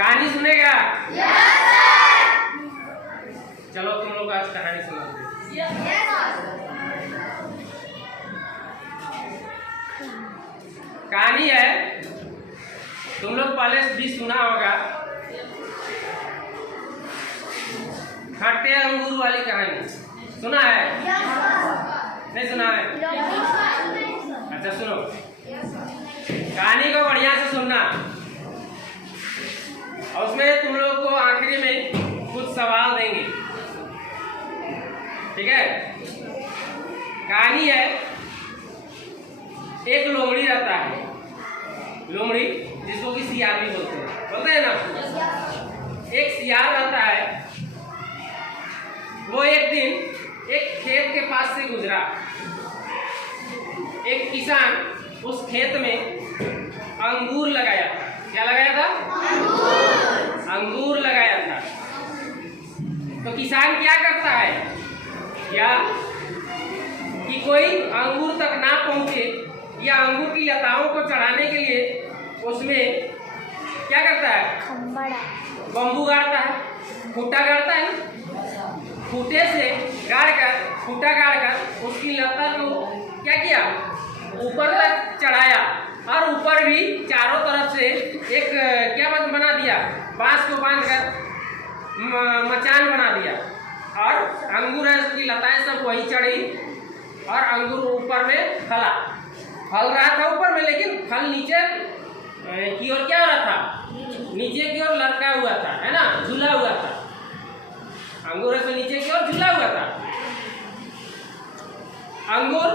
कहानी सुनेगा? चलो तुम लोग आज कहानी सुनाते। कहानी है, तुम लोग पहले भी सुना होगा, खट्टे अंगूर वाली कहानी सुना है? नहीं सुना है? अच्छा सुनो, कहानी को बढ़िया से सुनना और उसमें तुम लोग को आखिरी में कुछ सवाल देंगे, ठीक है? कहानी है, एक लोमड़ी रहता है, लोमड़ी जिसको कि सियार भी बोलते हैं ना। एक सियार रहता है, वो एक दिन एक खेत के पास से गुजरा। एक किसान उस खेत में अंगूर लगाया था। क्या लगाया था? अंगूर लगाया था। तो किसान क्या करता है, या कि कोई अंगूर तक ना पहुंचे या अंगूर की लताओं को चढ़ाने के लिए उसमें क्या करता है? बम्बू गाड़ता है, खूंटा गाड़ता है। खूंटे से खूंटा गाड़कर उसकी लता को क्या किया? ऊपर तक चढ़ाया और ऊपर भी चारों तरफ से एक क्या बना दिया? बांस को बांधकर मचान बना दिया और अंगूर है उसकी लताएं सब वहीं चढ़ी और अंगूर ऊपर में फल रहा था ऊपर में, लेकिन फल नीचे की ओर क्या हो रहा था? नीचे की ओर लटका हुआ था, है ना, झूला हुआ था। अंगूर से नीचे की ओर झूला हुआ था। अंगूर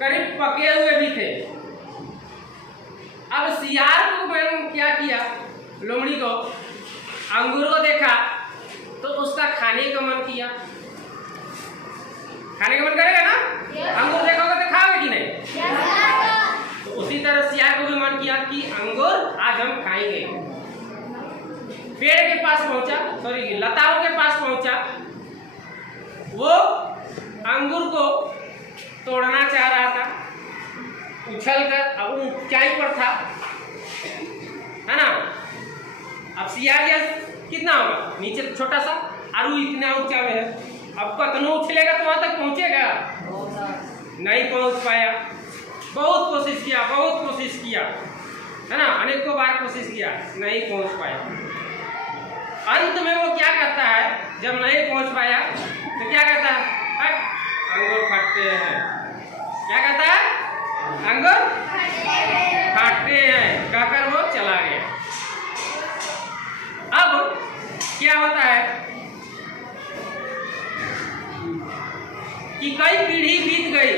करीब पके हुए भी थे। अब सियार को मैंने क्या किया, लोमड़ी को अंगूर को देखा तो उसका खाने का मन किया। खाने का मन करेगा ना? अंगूर देखोगे तो खाओगे कि नहीं? तो उसी तरह सियार को भी मन किया कि अंगूर आज हम खाएंगे। पेड़ के पास पहुंचा, सॉरी लताओं के पास पहुंचा, वो अंगूर को तोड़ना चाह रहा था, उछलकर। अब वो ऊंचाई पर था, है ना। अब सियार कितना होगा? नीचे छोटा सा और वो इतना ऊंचा में है। अब कतनो उछलेगा तो वहां तक पहुंचेगा? नहीं पहुंच पाया। बहुत कोशिश किया, है ना, अनेकों बार कोशिश किया, नहीं पहुंच पाया। अंत में वो क्या करता है, जब नहीं पहुंच पाया तो क्या कहता है? अंगूर फटते हैं। क्या कहता है? अंगूर फटते हैं कहकर वो चला गया। अब क्या होता है कि कई पीढ़ी बीत गई,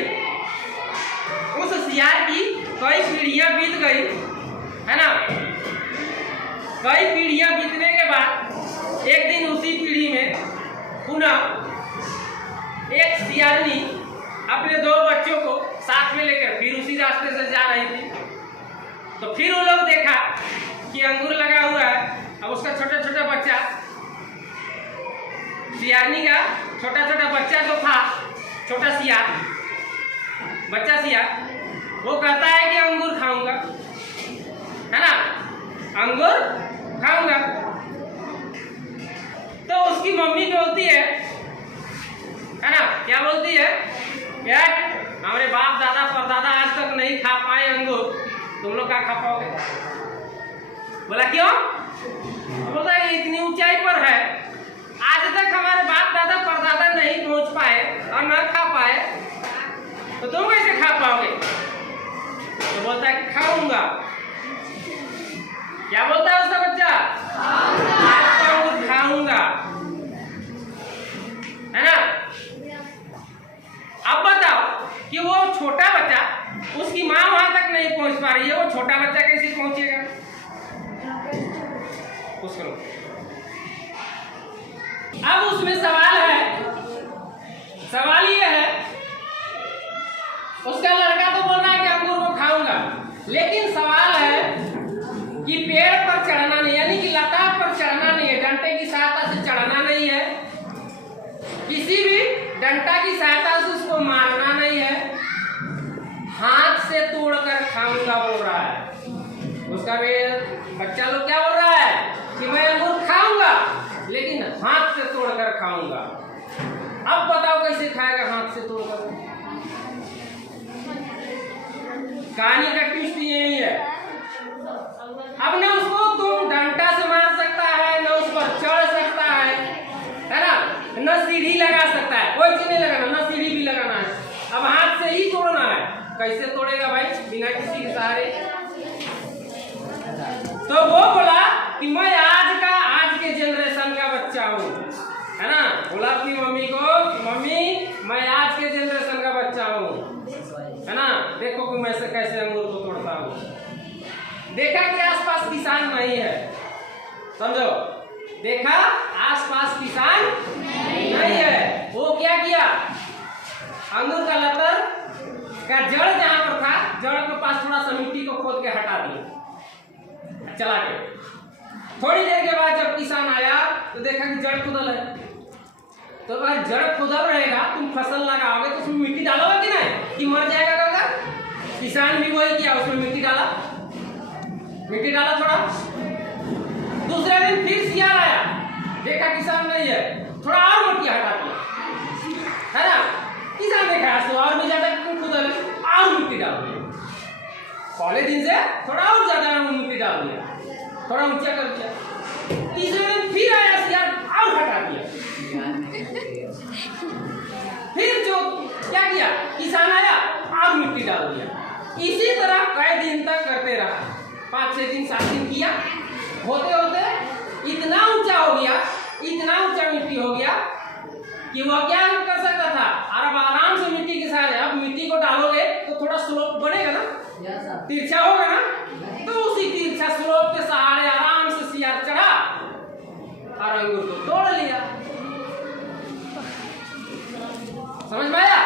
उस सियार की कई पीढ़ियां बीत गई, है ना। कई पीढ़ियां बीतने के बाद एक दिन उसी पीढ़ी में पुनः एक सियारनी अपने दो बच्चों को साथ में लेकर फिर उसी रास्ते से जा रही थी। तो फिर वो लोग देखा कि अंगूर लगा हुआ है। अब उसका छोटा छोटा बच्चा, सियारनी का छोटा छोटा बच्चा जो था, छोटा सियार, बच्चा सियार, वो कहता है कि अंगूर खाऊंगा, है ना, अंगूर खाऊंगा। तो उसकी मम्मी बोलती है ना, क्या बोलती है? यार हमारे बाप दादा परदादा आज तक नहीं खा पाए अंगूर, तुम लोग क्या खा पाओगे? बोला क्यों? बोलता है इतनी ऊंचाई पर है, आज तक हमारे बाप दादा परदादा नहीं पहुंच पाए और ना खा पाए, तो तुम कैसे खा पाओगे? तो बोलता है खाऊंगा। क्या बोलता है उसका बच्चा? आज तो अंगूर खाऊंगा, है ना। अब बताओ कि वो छोटा बच्चा, उसकी माँ वहां तक नहीं पहुंच पा रही है, वो छोटा बच्चा कैसे पहुंचेगा? कुछ करो। अब उसमें सवाल ये है, उसका लड़का तो बोल रहा है कि अंगूर को खाऊंगा, लेकिन सवाल है कि पेड़ पर चढ़ना नहीं, यानी कि लता पर चढ़ना नहीं है, डंडे की सहायता से चढ़ना नहीं है, किसी भी डंडा की सहायता से उसको मारना नहीं है, हाथ से तोड़कर खाऊंगा बोल रहा है। उसका बच्चा लोग क्या बोल रहा है कि खाऊंगा। अब बताओ कैसे खाएगा हाथ से तोड़कर? कहानी का ट्विस्ट यही है। अब न उसको तुम डंडा से मार सकता है, न उस पर चढ़ सकता है ना, न सीढ़ी लगा सकता है, कोई चीज नहीं लगाना, न सीढ़ी भी लगाना है। अब हाथ से ही तोड़ना है। कैसे तोड़ेगा भाई बिना किसी के सहारे? तो वो बोला कि मैं आज के जनरेशन का बच्चा हूँ, है ना। बोला अपनी मम्मी को, मम्मी मैं आज के जनरेशन का बच्चा हूँ, है ना। देखो कि मैं से कैसे अंगूर को तोड़ता हूँ। देखा कि आसपास किसान नहीं है, समझो, देखा आसपास किसान नहीं है। वो क्या किया, अंगूर का लतर का जड़ जहां पर था, जड़ के पास थोड़ा सा मिट्टी को खोद के हटा दिया, चला के। थोड़ी देर के बाद जब किसान आया तो देखा कि जड़ खुदल है। तो अगर जड़ खुदल रहेगा, तुम फसल लगाओगे तो उसमें मिट्टी डालोगे कि नहीं, कि मर जाएगा काका? किसान भी वही किया, उसमें मिट्टी डाला थोड़ा। दूसरे दिन फिर सियार आया, देखा किसान नहीं है, थोड़ा और मिट्टी हटा दिया, है ना। किसान देखा तो और भी ज्यादा खुदल, और मिट्टी डाल दिया। पहले दिन से थोड़ा और ज्यादा मिट्टी डाल दिया, थोड़ा ऊंचा कर दिया। तीसरे दिन फिर आया सियार, और हटा दिया। फिर जो क्या किया, किसान आया और मिट्टी डाल दिया। इसी तरह कई दिन तक करते रहा, 5-6 दिन 7 दिन किया। होते होते इतना ऊंचा हो गया, इतना ऊंचा मिट्टी हो गया कि वह क्या कर सकता था, और अब आराम से मिट्टी के सहारे। अब मिट्टी को डालोगे तो थोड़ा स्लोप बनेगा ना, तिरछा होगा ना, तो उसी तिरछा स्लोप के सहारे आराम से सियार चढ़ा और अंगूर को तोड़ लिया। समझ में आया?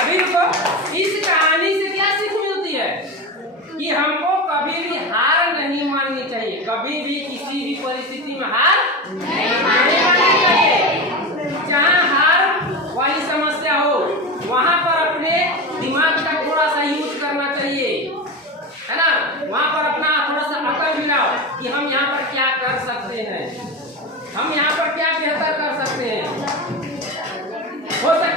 अभी रुको, इस कहानी से क्या सीख मिलती है कि हमको कभी भी हार नहीं माननी चाहिए, कभी भी किसी भी परिस्थिति में हार नहीं माननी चाहिए। जहाँ हार वाली समस्या हो वहां पर अपने दिमाग का थोड़ा सा यूज करना चाहिए, है ना। वहां पर अपना थोड़ा सा अकल मिलाओ कि हम यहाँ पर क्या कर सकते हैं, हम यहाँ पर क्या बेहतर कर सकते हैं। हो सकता